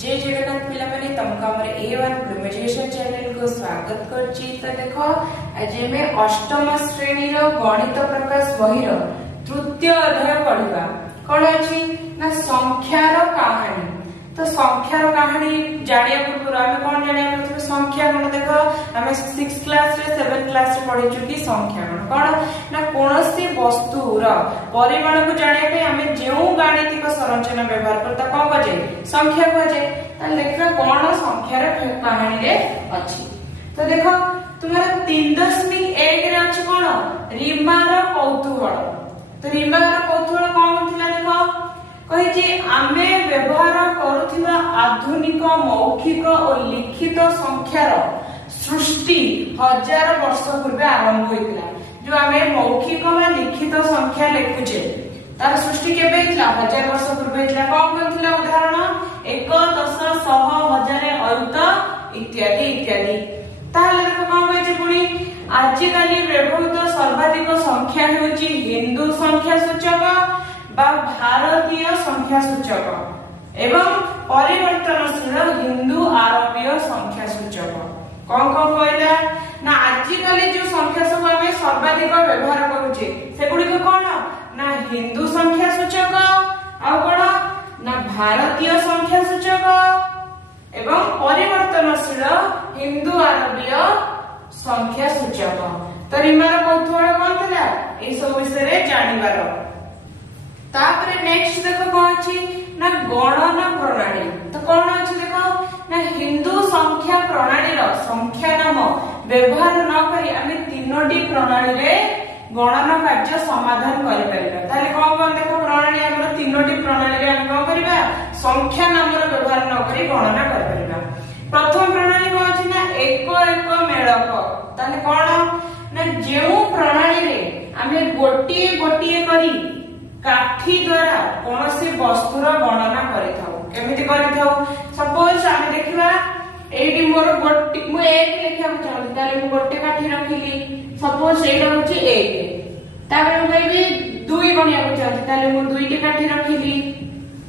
जय जगन्नाथ पिला माने तुमको हमर A1 ग्लूमेजेशन चैनल को स्वागत करची। तो देखो आज में अष्टम श्रेणी रो गणित प्रकाश बही रो तृतीय अध्याय पढिबा। कोन अछि ना संख्या रो कहानी। तो संख्या रो कहानी जानिया पूर्व हम कोन जानिया पड़थि संख्या कोन देखो हम 6 क्लास रे 7 क्लास रे पढि चुकी संख्या कोन ना कोनोसी वस्तु रो परिमाण को जानिया पे हमें जेउ गाणितिक संरचना व्यवहार करता कोन बजे संख्या बजे त देखा कोन संख्या रे कहानी रे अछि। तो देखो तुम्हारा 3.1 रे अछि कोन रीमा रो कौतूहल। तो रीमा रो कौतूहल कोन थिला देखो कहि जे आमे व्यवहार करूथिबा आधुनिक मौखिक और लिखित संख्यार सृष्टि हजार वर्ष पूर्व आरंभ होइतिला। जो आमे मौखिक व लिखित संख्या लिखुचे तार सृष्टि केबे हितला हजार वर्ष पूर्व हितला। कोन थिला उदाहरण 1 10 100 1000 अयुत इत्यादि इत्यादि। ताले देखो कोन होय जे पुनी आज काली व्यवहृत सर्वाधिक संख्या हेउची हिंदू संख्या सूचक बा भारतीय संख्या सूचक एवं परिवर्तनशील हिंदू आरबीय संख्या सूचक। कौन कौन कहला ना आजिकाली जो संख्या सब हमें सर्वाधिक व्यवहार करूचे सेगुडी को कौन ना हिंदू संख्या सूचक आ कोन ना भारतीय संख्या सूचक एवं परिवर्तनशील हिंदू आरबीय संख्या सूचक। तो रिमार कौतूहल कोन थिला ए सब विषय रे जानिबार। तापरे नेक्स्ट देखो कोन अछि ना गणना प्रणाली। तो कोन अछि देखो ना हिंदू संख्या प्रणाली रो संख्या नाम व्यवहार न करी आमे तीनोटी प्रणाली रे गणना कार्य समाधान करि परिबा। ताले कोन कोन देखो प्रणाली हमर तीनोटी प्रणाली रे हम कोन करिबा संख्या नाम रो व्यवहार न करी गणना करि परिबा। प्रथम प्रणाली कोन अछि ना एक एक मेळक। ताले कोन ना जेउ प्रणाली रे आमे गोटिए गोटिए करी काठी द्वारा कोनोसी वस्तुर गणना करिथाउ। केमिति करिथाउ सपोज आमे देखिबा एडी मोर गोटी मु 1 लिखिया चाहू ताले मु गोटे काठी रखिली सपोज एटा होची 1 तापर मु कहबी 2 गणिया चाहू ताले मु 2 टी काठी रखिली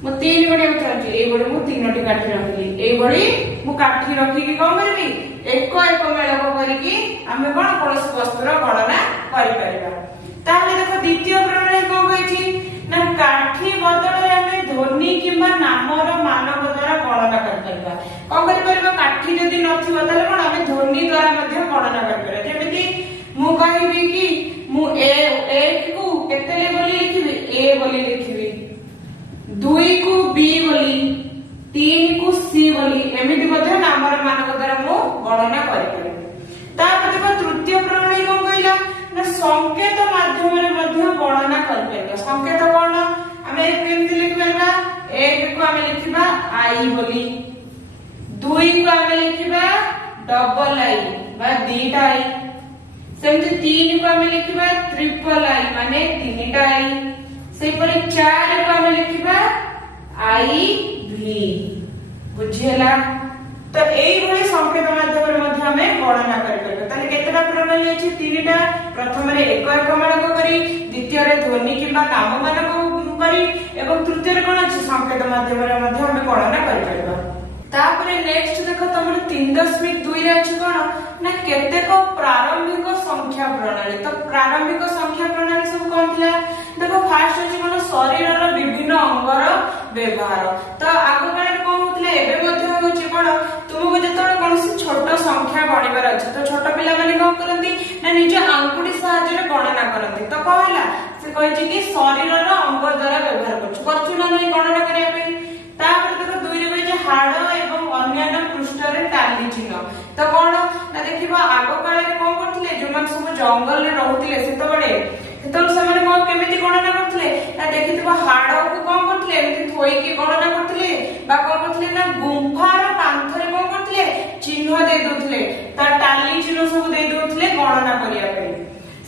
मु 3 गणिया चाहू ए बडे मु 3 टी काठी रखिली ए बडी मु काठी रखी कि कोन करबी एक एक मेळक करिकि आमे कोन कोनोसी वस्तुर गणना करि परिबा। ताले देखो द्वितीय प्रणाली कोन कहछि ना काठी बदल रे हमें ध्वनि किबा नामर मानक द्वारा गणना कर परबा। कोन कर परबा काठी जदी नथिबा ताले कोन हमें ध्वनि द्वारा मध्ये गणना कर परबा। जेमिति मु कहिबी कि मु ए को केते ले बोली लिखिबी ए बोली लिखिबी 2 को बी बोली 3 को सी बोली एमिति मध्ये नामर मानक द्वारा मु गणना कर परबा। तापर देखो तृतीय प्रणाली कोन कहला ना संकेत माध्यम रे मध्ये गणना कर परबा। संकेत कोन हमें केमति लिख परबा 1 को हमें लिखिबा आई बोली 2 को हमें लिखिबा डबल आई बा दीटा आई सेमति 3 को हमें लिखिबा ट्रिपल आई माने तीनटा आई सेहि पर 4 को हमें लिखिबा आई भी बुझियला। तो एई भली संकेत माध्यम रे मध्ये हमें गणना कर परबा। ताले केतेटा प्रणाली अछि तीनटा। प्रथम रे एक एक मानक करी द्वितीय रे ध्वनि किबा नाम मानक करी एवं तृतीय रे कोन अछि संकेत माध्यम रे मध्ये हमें गणना कर परबा। तापरे नेक्स्ट देखो तमर 3.2 रे अछि कोन ना केतेक प्रारंभिक संख्या प्रणाली। तो प्रारंभिक संख्या प्रणाली सब कोन थिला देखो फास्ट अछि कोन शरीर रो विभिन्न अंगर व्यवहार। तो आगो काले कोन होतले एबे मध्ये होछि कोन तुमको जतोळे कोनसी छोट संख्या गणिबार अछि तो छोट पिला माने कोन करंती ना निज आंगुठी सहायता रे गणना करंती। तो कहला से कहछि कि शरीर रो अंग द्वारा व्यवहार करछु ना नै गणना करिया पे। तापर देखो 2 रे जे हाड़ एवं अन्य पृष्ठ रे टाली चिन्ह। तो कोन ना देखिबा आगो काले कोन करथिले जो मन सब जंगल रे रहउतिले सेतबडे सेतबडे समाने कोन केमिति गणना करथिले ना देखितबा हाड़ को कोन करथिले एमिति थोई के गणना करथिले बा कोन करथिले ना गुंफार कांथरे कोन करथिले चिन्ह दे दोथिले ता टाली चिन्ह सब दे दोथिले गणना करिया पे।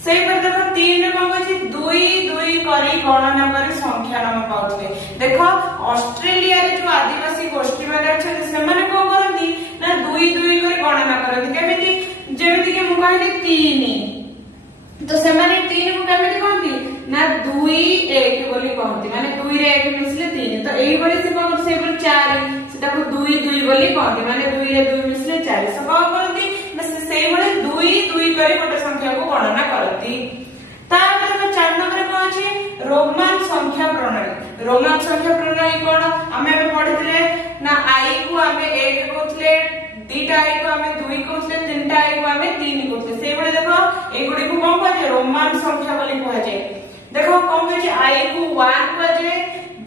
सेहि पर देखो 3 रे कोन कहछि 2 2 करी गणना करी संख्या नाम पाउथिले। देखो ऑस्ट्रेलिया रे जो आदिवासी गोष्ठी माने अछि से माने कोन करंती ना 2 2 करी गणना करंती केमिति जेमिति कि मु कहली 3 तो से माने 3 को केमिति कहंती ना 2 1 बोली कहंती माने 2 रे 1 मिसले 3। तो एई बडी से कोन से पर 4 सेटा को 2 बोली कहते माने 2 रे 2 मिसले 400 कौन करती से बड़े 2 2 करे गोटे संख्या को गणना करती। तापर तो 4 नंबर को अछि रोमान संख्या प्रणाली। रोमान संख्या प्रणाली कोन हमें अबे पढितले ना i को हमें 1 कहथले, दीटा i को हमें 2 कहथले, तीनटा i को हमें 3 कहथले। से बड़े देखो ए गुडी को कोन कहजे रोमान संख्या बोली कहजे। देखो कोन कहजे i को 1 कहजे,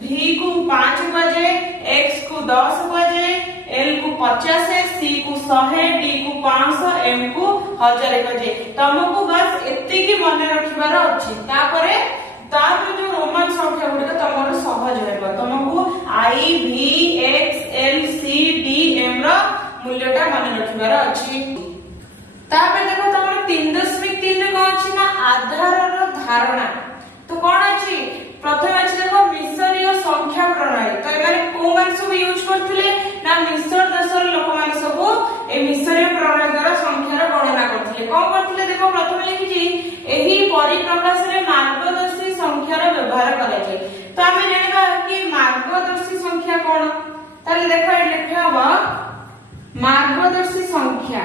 v को 5 कहजे, x को 10 कहजे, l को 50, c को 100, d को 500, m को 1000 कहजे। तुमको बस एत्ते की मन रखिबार अछि। तापर जो रोमान संख्या गुडी तमरो सहज हेबो। तुमको i v x l c d m रो मूल्यटा मन रखिबार अछि। तापर देखो तमरो 3.3 रे कोन अछि ना आधार रो धारणा। तो कोन अछि प्रथम अछि देखो मिसरीय संख्या प्रणाली। तो एमाने को मान सब यूज करथिले ना मिसर देशर लोक मान सब ए मिसरीय प्रणाली द्वारा संख्यार गणना करथिले। कोन करथिले देखो प्रथम लिखिछि एही परिप्रकाश रे मार्गदर्शी संख्यार व्यवहार करा जाय। तो हमें जानिबा कि मार्गदर्शी संख्या कोन ताले देखो ए लिखा हबो मार्गदर्शी संख्या।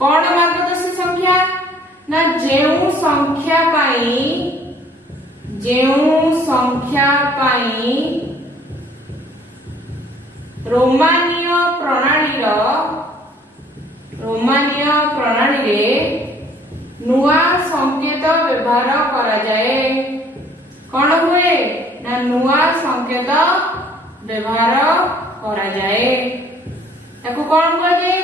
कोन मार्गदर्शी संख्या ना जेउ संख्या पाई रोमानीय प्रणाली रे नुआ संकेत व्यवहार करा जाए। कोन हुए ना नुआ संकेत व्यवहार करा जाए। ताको कोन कह जाए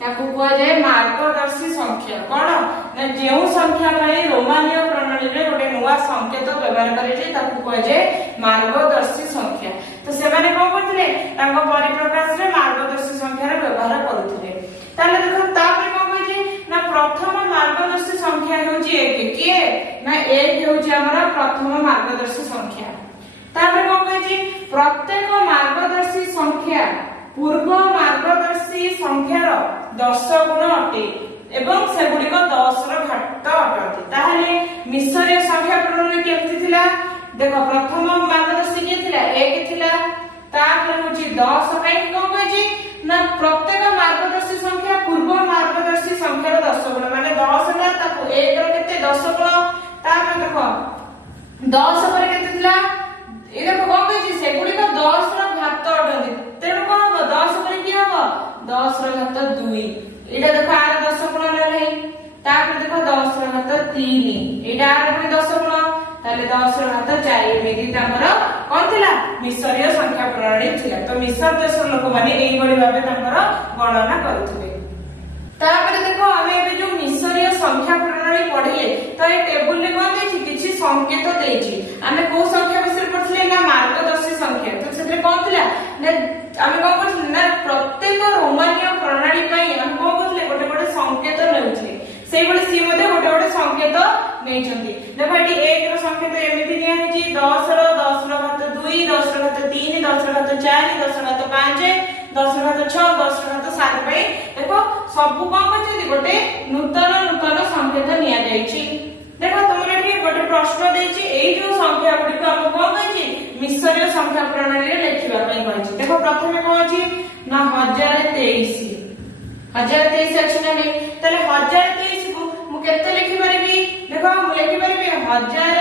ताको कह जाए मार्गदर्शी संख्या। कोन ना जेउ संख्या पाई रोमानीय प्रणाली रे गोटे नुआ संकेत व्यवहार करे जे ताको कह जाए मार्गदर्शी संख्या। तो से माने कोन करथिले ताको परिप्रकाश रे मार्गदर्शी संख्या रे व्यवहार करूथिले। ताले देखो तापर कोन कह जे ना प्रथम मार्गदर्शी संख्या होची 1 किए ना 1 होची हमरा प्रथम मार्गदर्शी संख्या। तापर कोन कह जे प्रत्येक मार्गदर्शी संख्या पूर्व मार्गदर्शी संख्यार 10 गुण अटे एवं से गुडी को 10 रो घात अटती। ताहले मिसरीय संख्या प्रणाली केमति थिला देखो प्रथम मार्गदर्शी के थिला 1 थिला। तापर होची 10 काई कोन कहजी ना प्रत्येक मार्गदर्शी संख्या पूर्व मार्गदर्शी संख्यार 10 गुण माने 10 ला ताको 1 रो केते 10 गुण। तापर देखो 10 पर केते थिला ए देखो कोन कहजी से गुडी को 10 रो घात अटती। तेणु कोन हो 10 पर की हो 10 रो घात 2 एटा देखो आर 10 गुण ले। तापर देखो 10 रो घात 3 एटा आर पुनी 10 गुण ताले 10 रो घात 4 एमिति तमर कोन थिला मिसरीय संख्या प्रणाली थिला। तो मिसर देशर लोक माने एई बडी भाबे तमर गणना करूथिले। तापर देखो हमें एबे जो मिसरीय संख्या प्रणाली पढिले तो ए टेबल रे कोन देछि किछि संकेत देछि। हमें को संख्या विषय पढिले ना मार्गदर्शी संख्या। तो सेतरे कोन थिला ना हमें कोन करथिले ना प्रत्येक रोमानीय प्रणाली पई हम कोन करथिले गोटे गोटे संकेत नेउथिले। सेई बळे सी मध्ये गोटे गोटे संकेत नेइछंती। देखो एटी 1 रो संकेत एमिति निया हेछि 10 रो घात 2 10 रो घात 3 10 रो घात 4 10 रो घात 5 10 रो घात 6 10 रो घात 7 पई देखो सब कोन करछि गोटे नूतन संकेत निया जाइछि। देखो तुमरे एटी गोटे प्रश्न देछि एई जो संख्या गुडी को हम कोन कहछि मिसरीय संख्या प्रणाली रे लेखिबा पई कहछि। देखो प्रथमे कोन अछि ना 1023 अछि ना नै तले 1023 को मु केते लिखि परबी देखो मु लिखि परबी 1000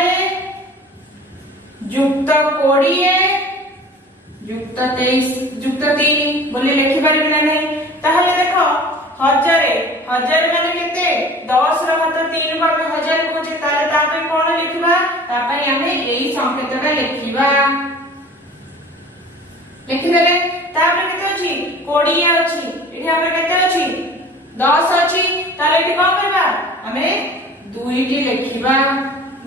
युक्त 20 युक्त 23 युक्त 3 बोली लिखि परबी ना नै। ताहले देखो 1000 माने केते 10 रो घात 3 को 1000 को जे ताले तापे कोन लिखिबा तापे हमें एई संकेतटा लिखिबा लिखिदेले। तापे केते अछि 20 अछि एठी हमर केते अछि 10 अछि ताले एठी कोन करबा हमें 2 टी लिखिबा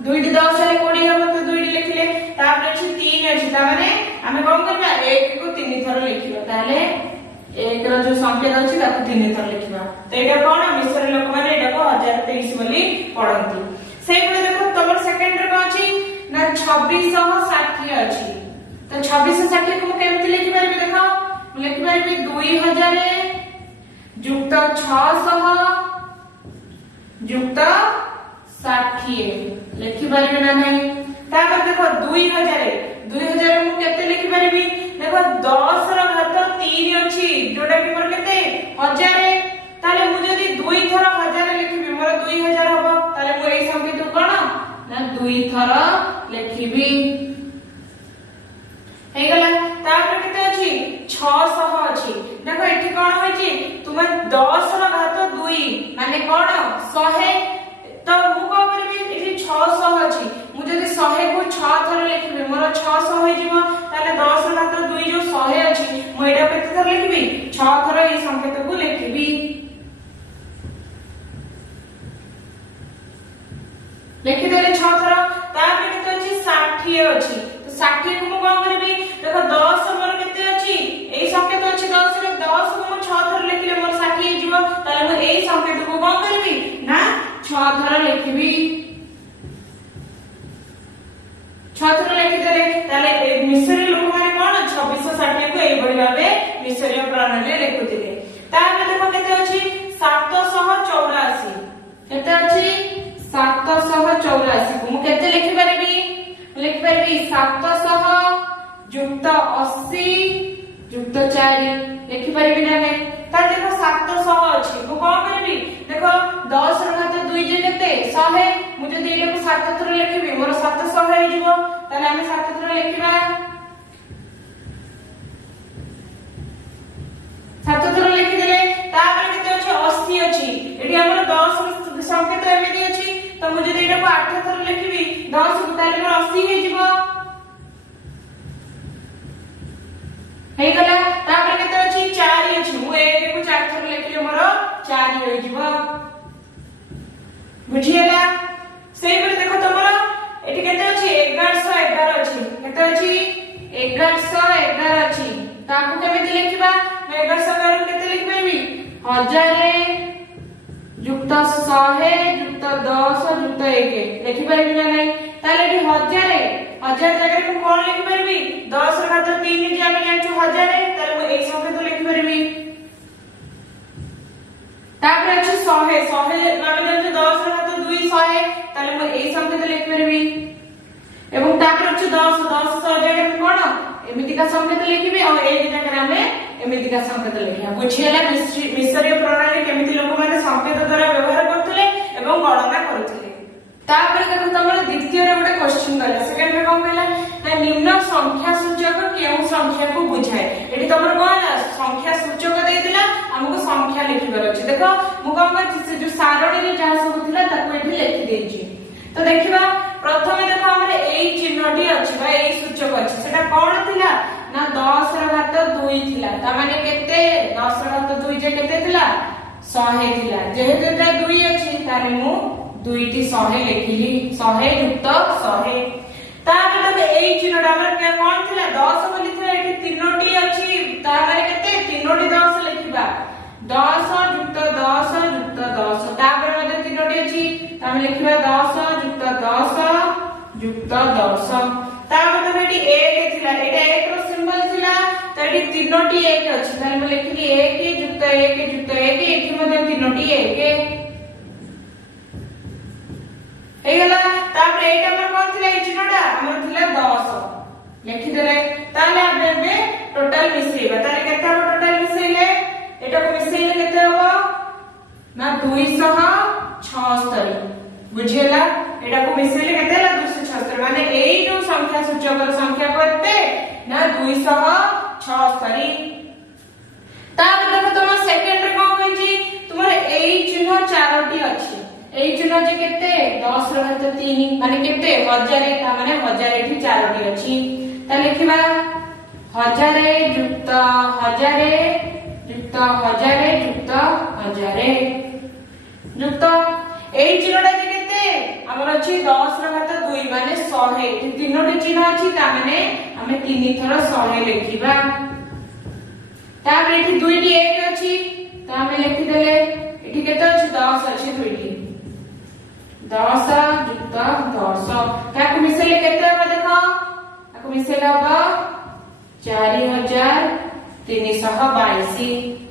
2 टी 10 हेले 20 हम तो 2 टी लिखिले। तापे अछि 3 अछि ता माने हमें कोन करबा 1 को 3 थर लिखिबा। ताले 1 रो जो संकेत अछि ताको 3 थर लिखिबा। तो एटा कोन मिसरी लोक माने एटा को 1023 बोली पढंती। सेई बळे देखो तमर सेकंड रे कोन अछि ना 2660 अछि। तो 2660 को केमति लिखि परबी देखो लिखि परबी 2000 युक्त 600 युक्त 60 लिखि परबी ना नै। तापर देखो 2000 मु केते लिखि परबी देखो 10 ର ଘାତ 3 ଅଛି जोटा कि मोर केते 1000 ताले मु जदी 2 थर 1000 लिखिबी मोर 2000 हबो ताले मु एई संख्या कोन ना 2 थर लिखिबी हे गला तापर केते अछि 600 अछि देखो एठी कोन होय छी तुमे 10 ର घात 2 माने कोन 100 तो मु को करबी एठी 600 अछि मु जदी 100 को 6 थर लिखिबी मोर 600 होय जिवो ताले 10 ର घात 2 जो 100 अछि मु एटा केते थर लिखिबी 6 थर एई संख्या को लिखिबी लिखि देले 6 थर तापर केते अछि 60 अछि तो 60 को मु कोन करबी देखो 10 मोर केते अछि एई संख्या तो अछि 10 रे 10 को मु 6 थर लिखिले मोर 60 हे जिवो ताले मु एई संख्या को कोन करबी ना 6 थर लिखिबी 6 थर लिखि देले ताले मिसरी लोक माने कोन 2660 को एई बडी भाबे मिसरी प्रणाली लिखुतिले तापर देखो केते अछि 784 केते अछि 784 को मु केते लिखि परबी लिखि परबी 700 युक्त 80 युक्त 4 लिखि परबी ना नै त देखो 700 अछि मु कोन करबी देखो 10 ର घात 2 जे केते 100 मु जदी एले को 7 थर लिखिबी मोर 700 हे जिवो ताले हम 7 थर लिखिबा 7 थर लिखि देले तापर केते अछि 80 अछि एठी हमर 10 संख्या तो एमे अछि तो मु जदी एटा को 8 थर लिखिबी 10 ताले मोर 80 हे जिवो हे गला तापर केते अछि 4 अछि मु एके को 4 थर लिखिले मोर 4 होई जिवो बुझियला सेही पर देखो तमरा एठी केते अछि 1111 अछि केते अछि 1111 अछि ताकू केमिति लिखिबा 1111 केते लिखबेबी 1000 युक्त 100 युक्त 10 युक्त 1 लिखि परबी ना नै ताले एठी 1000 जगह को कोन लिखि परबी 10 ର घात 3 जे हम जानछु 1000 ताले मु एई संख्या तो लिखि परबी तापर अछि 100 माने जानछु 10 ର घात 2 100 ताले मु एई संख्या तो लिखि परबी एवं तापर अछि 10 100 जगह कोन एमिति का संख्या तो लिखिबी और एई जगह हमें एमिति का संख्या तो लिखिया बुझियला मिसरीय प्रणाली केमिति लोक माने संकेत द्वारा व्यवहार करथले एवं गणना करथले तापर देखो तमर द्वितीय रे गोटे क्वेश्चन गला सेकंड रे कोन कहला ना निम्न संख्या सूचक केउ संख्या को बुझाए एठी तमर कोन संख्या सूचक दे दिला हमको संख्या लिखिबार अछि देखो मु कोन कहछि से जो सारणी रे जहा सब थिला ताको एठी लिखि देछि तो देखिबा प्रथमे देखो हमरे एई चिन्हटी अछि बा एई सूचक अछि सेटा कोन थिला ना 10 ର घात 2 थिला ता माने केते 10 ର घात 2 जे केते थिला 100 थिला जेहेतु एटा 2 अछि ताले मु 2 टी 100 लिखिली 100 युक्त 100 तापर तबे एई चिन्हटा हमर के कोन थिला 10 बोली थिला एठी तीनोटी अछि ता माने केते तीनोटी 10 लिखिबा 10 युक्त 10 युक्त 10 तापर मध्ये तीनोटी अछि ता हम लिखिबा 10 युक्त 10 युक्त 10 तापर तबे एठी 1 थिला एटा 1 रो सिंबल थिला त एठी तीनोटी 1 अछि ताले हम लिखिली 1 युक्त 1 युक्त 1 एठी मध्ये तीनोटी 1 हे गला तापर एटा हमर कोन थिला एई चिन्हटा हमर थिला 10 लिखि देले ताले आबे टोटल मिसेइबा ताले केते हो टोटल मिसेइले एटा को मिसेइले केते हो ना 276 बुझियला एटा को मिसेइले केते होला 276 माने एई जो संख्या सूचक संख्या केते ना 276 तापर देखो तुम सेकंड रे कोन कहछि तुमर एई चिन्ह चारोटी अछि एई चिन्ह जे केते 10 ର घात 3 माने केते 1000 ता माने 1000 एठी चारोटी अछि ता लिखिबा 1000 युक्त 1000 युक्त 1000 युक्त 1000 युक्त एई चिन्हटा जे केते हमर अछि 10 ର घात 2 माने 100 एठी तीनोटी चिन्ह अछि ता माने हमें 3 थर 100 लिखिबा तापर एठी 2 टी 1 अछि ता हमें लिखि देले एठी केते अछि 10 अछि 2 टी 10 युक्त 10 ताको मिसेले केते हो देखो ताको मिसेले हो 4322